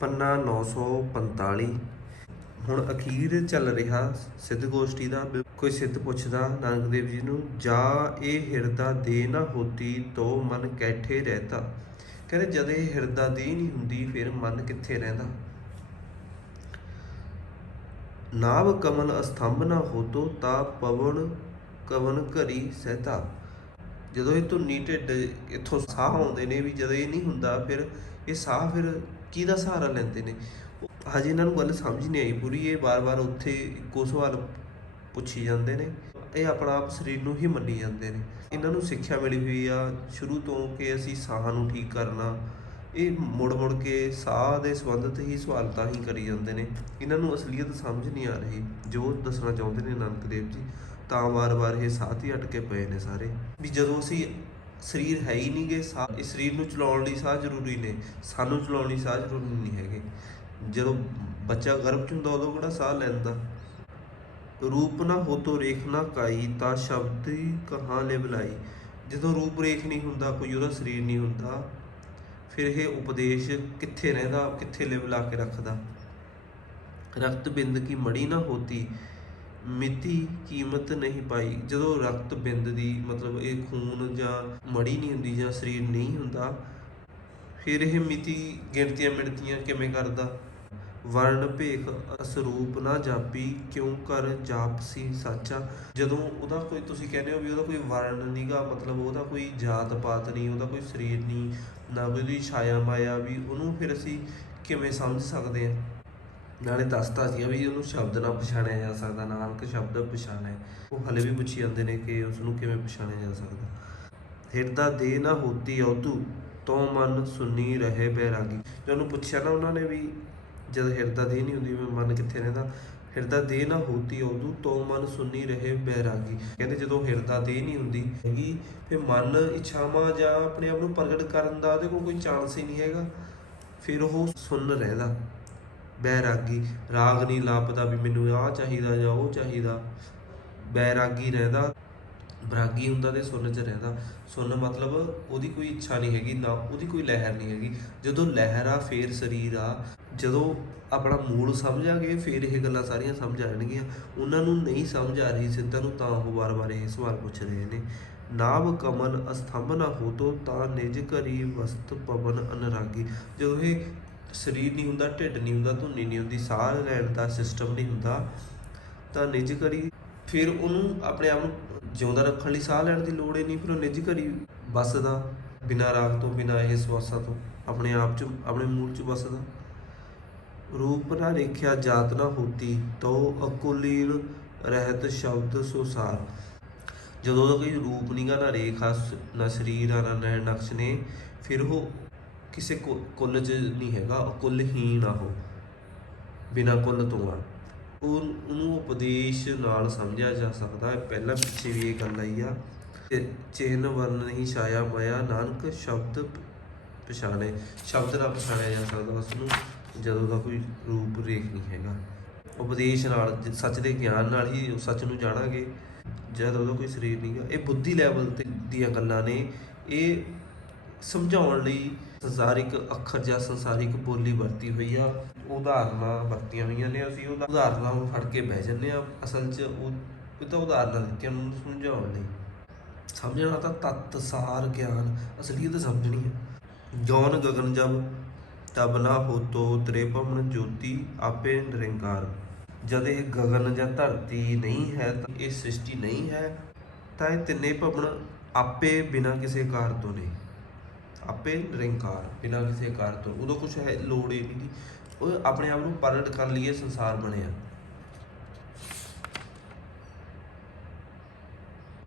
ਪੰਨਾ 945 ਹੁਣ ਅਖੀਰ ਚੱਲ ਰਿਹਾ ਸਿੱਧ ਗੋਸ਼ਟੀ ਦਾ। ਕੋਈ ਸਿੱਧ ਪੁੱਛਦਾ ਨਾਨਕ ਦੇਵ ਜੀ ਨੂੰ, ਜਾ ਇਹ ਹਿਰਦਾ ਦੇ ਨਾ ਹੋਤੀ ਤੋ ਮਨ ਕੈਠੇ ਰਹਤਾ। ਕਹਿੰਦੇ, ਜਦ ਇਹ ਹਿਰਦਾ ਦੇ ਨਹੀਂ ਹੁੰਦੀ ਫਿਰ ਮਨ ਕਿੱਥੇ ਰਹਿੰਦਾ? ਨਾਵ ਕਮਲ ਅਸਥੰਭ ਨਾ ਹੋਤੋ ਤਾ ਪਵਨ ਕਵਨ ਘਰੀ ਸਹਤਾ। ਜਦੋਂ ਇਹ ਧੁੰਨੀ ਢਿੱਡ ਇੱਥੋਂ ਸਾਹ ਆਉਂਦੇ ਨੇ ਵੀ ਜਦੋਂ ਇਹ ਨਹੀਂ ਹੁੰਦਾ, ਫਿਰ ਇਹ ਸਾਹ ਫਿਰ ਕਿਹਦਾ ਸਹਾਰਾ ਲੈਂਦੇ ਨੇ? ਹਜੇ ਇਹਨਾਂ ਨੂੰ ਗੱਲ ਸਮਝ ਨਹੀਂ ਆਈ ਪੂਰੀ, ਇਹ ਵਾਰ-ਵਾਰ ਉੱਥੇ ਇੱਕੋ ਸਵਾਲ ਪੁੱਛੀ ਜਾਂਦੇ ਨੇ। ਇਹ ਆਪਣਾ ਆਪ ਸਰੀਰ ਨੂੰ ਹੀ ਮੰਨੀ ਜਾਂਦੇ ਨੇ। ਇਹਨਾਂ ਨੂੰ ਸਿੱਖਿਆ ਮਿਲੀ ਹੋਈ ਆ ਸ਼ੁਰੂ ਤੋਂ ਕਿ ਅਸੀਂ ਸਾਹ ਨੂੰ ਠੀਕ ਕਰਨਾ, ਇਹ ਮੁੜ-ਮੁੜ ਕੇ ਸਾਹ ਦੇ ਸੰਬੰਧਿਤ ਹੀ ਸਵਾਲ ਤਾਂ ਹੀ ਕਰੀ ਜਾਂਦੇ ਨੇ। ਇਹਨਾਂ ਨੂੰ ਅਸਲੀਅਤ ਸਮਝ ਨਹੀਂ ਆ ਰਹੀ, ਜੋ ਦੱਸਣਾ ਚਾਹੁੰਦੇ ਨੇ ਨਾਨਕ ਦੇਵ ਜੀ, ਤਾਂ ਵਾਰ-ਵਾਰ ਇਹ ਸਾਹ ਤੇ ਅਟਕੇ ਪਏ ਨੇ ਸਾਰੇ। ਵੀ ਜਦੋਂ ਅਸੀਂ ਸਰੀਰ ਹੈ ਹੀ ਨਹੀਂਗੇ ਸਾਹ, ਇਸ ਸਰੀਰ ਨੂੰ ਚਲਾਉਣ ਲਈ ਸਾਹ ਜ਼ਰੂਰੀ ਨੇ। ਸਾਨੂੰ ਚਲਾਉਣ ਲਈ ਸਾਹ ਜ਼ਰੂਰੀ ਨਹੀਂ ਹੈਗੇ। ਜਦੋਂ ਬੱਚਾ ਗਰਭ ਚ ਹੁੰਦਾ, ਉਦੋਂ ਕਿਹੜਾ ਸਾਹ ਲੈਂਦਾ ਰੂਪ ਨਾ ਹੋ ਤੋ ਰੇਖ ਨਾ ਕਾਈ, ਤਾਂ ਸ਼ਬਦ ਹੀ ਕਹਾਂ ਲੈ ਬੁਲਾਈ ਜਦੋਂ ਰੂਪ ਰੇਖ ਨਹੀਂ ਹੁੰਦਾ, ਕੋਈ ਉਹਦਾ ਸਰੀਰ ਨਹੀਂ ਹੁੰਦਾ, ਫਿਰ ਇਹ ਉਪਦੇਸ਼ ਕਿੱਥੇ ਰਹਿੰਦਾ, ਕਿੱਥੇ ਲਿਵ ਲਾ ਕੇ ਰੱਖਦਾ? ਰਕਤ ਬਿੰਦ ਕੀ ਮੜੀ ਨਾ ਹੋਤੀ ਮਿਤੀ ਕੀਮਤ ਨਹੀਂ ਪਾਈ। ਜਦੋਂ ਰਕਤ ਬਿੰਦ ਦੀ ਮਤਲਬ ਇਹ ਖੂਨ ਜਾਂ ਮੜੀ ਨਹੀਂ ਹੁੰਦੀ ਜਾਂ ਸਰੀਰ ਨਹੀਂ ਹੁੰਦਾ, ਫਿਰ ਇਹ ਮਿਤੀ ਗਿਣਤੀਆਂ ਮਿਣਤੀਆਂ ਕਿਵੇਂ ਕਰਦਾ? ਵਰਣ ਭੇਖ ਅਸਰੂਪ ਨਾ ਜਾਪੀ, ਕਿਉਂ ਕਰ ਜਾਪਸੀ ਸਾਚਾ? ਜਦੋਂ ਉਹਦਾ ਕੋਈ ਤੁਸੀਂ ਕਹਿੰਦੇ ਹੋ ਵੀ ਉਹਦਾ ਕੋਈ ਵਰਣ ਨਹੀਂਗਾ ਮਤਲਬ ਉਹਦਾ ਕੋਈ ਜਾਤ ਪਾਤ ਨਹੀਂ, ਉਹਦਾ ਕੋਈ ਸਰੀਰ ਨਹੀਂ, ਨਾ ਕੋਈ ਉਹਦੀ ਛਾਇਆ ਮਾਇਆ ਵੀ, ਉਹਨੂੰ ਫਿਰ ਅਸੀਂ ਕਿਵੇਂ ਸਮਝ ਸਕਦੇ ਹਾਂ? ਨਾਲੇ ਦੱਸਤਾ ਸੀ ਵੀ ਉਹਨੂੰ ਸ਼ਬਦ ਨਾਲ ਪਛਾਣਿਆ ਜਾ ਸਕਦਾ, ਨਾਨਕ ਸ਼ਬਦ ਪਛਾਣਿਆ। ਉਹ ਹਲੇ ਵੀ ਪੁੱਛੀ ਜਾਂਦੇ ਨੇ ਕਿ ਉਸ ਨੂੰ ਕਿਵੇਂ ਪਛਾਣਿਆ ਜਾ ਸਕਦਾ। ਹਿਰਦਾ ਦੇ ਨਾ ਹੋਤੀ ਔਤੂ ਤੋ ਮਨ ਸੁਨੀ ਰਹੇ ਬੈਰਾਗੀ। ਜਦੋਂ ਪੁੱਛਿਆ ਨਾ ਉਹਨਾਂ ਨੇ ਵੀ, ਜਦ ਹਿਰਦਾ ਦੇ ਨਹੀਂ ਹੁੰਦੀ ਵੀ ਮਨ ਕਿੱਥੇ ਰਹਿੰਦਾ? ਹਿਰਦਾ ਦੇ ਨਾ ਹੋਤੀ ਔਤੂ ਤੋ ਮਨ ਸੁਨੀ ਰਹੇ ਬੈਰਾਗੀ। ਕਹਿੰਦੇ ਜਦੋਂ ਹਿਰਦਾ ਦੇ ਨਹੀਂ ਹੁੰਦੀ, ਹੈਗੀ, ਫਿਰ ਮਨ ਇੱਛਾਵਾਂ ਜਾਂ ਆਪਣੇ ਆਪ ਨੂੰ ਪ੍ਰਗਟ ਕਰਨ ਦਾ ਉਹਦੇ ਕੋਲ ਕੋਈ ਚਾਂਸ ਹੀ ਨਹੀਂ ਹੈਗਾ। ਫਿਰ ਉਹ ਸੁਣ ਰਹਿੰਦਾ। ਬੈਰਾਗੀ। ਰਾਗ ਨਹੀਂ ਲਾਪਦਾ ਵੀ ਮੈਨੂੰ ਆਹ ਚਾਹੀਦਾ ਜਾਂ ਉਹ ਚਾਹੀਦਾ। ਬੈਰਾਗੀ ਰਹਿੰਦਾ, ਬਰਾਗੀ ਹੁੰਦਾ ਤੇ ਸੁੰਨ ਚ ਰਹਿੰਦਾ। ਸੁੰਨ ਮਤਲਬ ਉਹਦੀ ਕੋਈ ਇੱਛਾ ਨਹੀਂ ਹੈਗੀ, ਨਾ ਉਹਦੀ ਕੋਈ ਲਹਿਰ ਨਹੀਂ ਹੈਗੀ। ਜਦੋਂ ਲਹਿਰ ਆ, ਫੇਰ ਸਰੀਰ ਆ। ਜਦੋਂ ਆਪਣਾ ਮੂਲ ਸਮਝ ਆ ਗਏ, ਫੇਰ ਇਹ ਗੱਲਾਂ ਸਾਰੀਆਂ ਸਮਝ ਆ ਜਾਣਗੀਆਂ। ਉਹਨਾਂ ਨੂੰ ਨਹੀਂ ਸਮਝ ਆ ਰਹੀ ਸਿੱਧਾ ਨੂੰ ਤਾਂ ਉਹ ਵਾਰ-ਵਾਰ ਇਹ ਸਵਾਲ ਪੁੱਛ ਰਹੇ ਨੇ। ਨਾਭ ਕਮਨ ਅਸਥੰਭ ਨਾ ਹੋਤੋ ਤਾਂ ਨਿਜ ਘਰੀ ਵਸਤ ਪਵਨ ਅਨਰਾਗੀ। ਜਦੋਂ ਇਹ ਸਰੀਰ ਨਹੀਂ ਹੁੰਦਾ, ਢਿੱਡ ਨਹੀਂ ਹੁੰਦਾ, ਧੁੰਨੀ ਨਹੀਂ ਹੁੰਦੀ, ਸਾਹ ਲੈਣ ਦਾ ਸਿਸਟਮ ਨਹੀਂ ਹੁੰਦਾ। ਤਾਂ ਨਿਜ ਘਰੀ ਫਿਰ ਉਹਨੂੰ ਆਪਣੇ ਆਪ ਨੂੰ ਜਿਉਂਦਾ ਰੱਖਣ ਲਈ ਸਾਹ ਲੈਣ ਦੀ ਲੋੜ ਹੀ ਨਹੀਂ, ਫਿਰ ਉਹ ਨਿਜ ਘਰੀ ਵੱਸਦਾ, ਬਿਨਾਂ ਰਾਗ ਤੋਂ, ਬਿਨਾਂ ਇਹ ਸਵਾਸਾਂ ਤੋਂ, ਆਪਣੇ ਆਪ ਚ, ਆਪਣੇ ਮੂਲ ਚ ਵੱਸਦਾ। ਰੂਪ ਨਾ ਰੇਖਿਆ ਜਾਤ ਨਾ ਹੋਤੀ ਤੋ ਅਕੁਲੀਲ ਰਹਿਤ ਸ਼ਬਦ ਸੁਸਾਰ। ਜਦੋਂ ਦਾ ਕੋਈ ਰੂਪ ਨਹੀਂਗਾ ਨਾ ਰੇਖਾ, ਨਾ ਸਰੀਰ ਆ ਨਾ ਨੈਣ ਨਕਸ਼ ਨੇ, ਫਿਰ ਉਹ ਕਿਸੇ ਕੁ- ਕੁੱਲ ਚ ਨਹੀਂ ਹੈਗਾ, ਉਹ ਕੁੱਲ ਹੀ ਨਾ ਹੋ, ਬਿਨਾਂ ਕੁੱਲ ਤੋਂ ਆ। ਉਹ ਉਹਨੂੰ ਉਪਦੇਸ਼ ਨਾਲ ਸਮਝਿਆ ਜਾ ਸਕਦਾ ਹੈ। ਪਹਿਲਾਂ ਪਿੱਛੇ ਵੀ ਇਹ ਗੱਲ ਆਈ ਆ ਤੇ ਚੇਨ ਵਰਨ ਨਹੀਂ ਛਾਇਆ ਮਾਇਆ, ਨਾਨਕ ਸ਼ਬਦ ਪਛਾਣੇ, ਸ਼ਬਦ ਨਾਲ ਪਛਾਣਿਆ ਜਾ ਸਕਦਾ ਉਸ ਨੂੰ ਜਦੋਂ ਦਾ ਕੋਈ ਰੂਪ ਰੇਖ ਨਹੀਂ ਹੈਗਾ। ਉਪਦੇਸ਼ ਨਾਲ ਸੱਚ ਦੇ ਗਿਆਨ ਨਾਲ ਹੀ ਸੱਚ ਨੂੰ ਜਾਣਾਂਗੇ। ਜਦ ਉਹਦਾ ਕੋਈ ਸਰੀਰ ਨਹੀਂਗਾ ਇਹ ਬੁੱਧੀ ਲੈਵਲ ਤੇ ਦੀਆਂ ਗੱਲਾਂ ਨੇ। ਇਹ ਸਮਝਾਉਣ ਲਈ ਸੰਸਾਰਿਕ ਅੱਖਰ ਜਾਂ ਸੰਸਾਰਿਕ ਬੋਲੀ ਵਰਤੀ ਹੋਈ ਆ। ਉਦਾਹਰਨਾਂ ਵਰਤੀਆਂ ਹੋਈਆਂ ਨੇ ਅਸੀਂ ਉਹ ਉਦਾਹਰਨਾਂ ਨੂੰ ਫੜ ਕੇ ਬਹਿ ਜੰਨੇ ਆ ਅਸਲ 'ਚ ਉਹ ਤਾਂ ਉਦਾਹਰਨਾਂ ਦਿੱਤੀਆਂ ਨੂੰ ਸਮਝਾਉਣ ਲਈ। ਸਮਝਣਾ ਤਾਂ ਤਤ ਸਾਰ ਗਿਆਨ, ਅਸਲੀਅਤ ਸਮਝਣੀ ਹੈ ਜੌਨ ਗਗਨ ਜਬ ਤਬ ਨਾ ਹੋਤੋ ਤ੍ਰੇ ਜੋਤੀ, ਆਪੇ ਨਿਰੰਕਾਰ। ਜਦ ਇਹ ਗਗਨ ਜਾਂ ਧਰਤੀ ਨਹੀਂ ਹੈ ਤਾਂ ਇਹ ਸ੍ਰਿਸ਼ਟੀ ਨਹੀਂ ਹੈ, ਤਾਂ ਇਹ ਤਿੰਨੇ ਭਵਨ ਆਪੇ ਬਿਨਾਂ ਕਿਸੇ ਕਾਰ ਤੋਂ ਨੇ। ਆਪੇ ਨਿਰੰਕਾਰ ਬਿਨਾਂ ਕਿਸੇ ਕਾਰ ਤੋਂ ਉਦੋਂ ਕੁਝ ਹੈ, ਲੋੜ ਹੀ ਨਹੀਂ ਗੀ। ਉਹ ਆਪਣੇ ਆਪ ਨੂੰ ਪ੍ਰਗਟ ਕਰਨ ਲਈ ਇਹ ਸੰਸਾਰ ਬਣਿਆ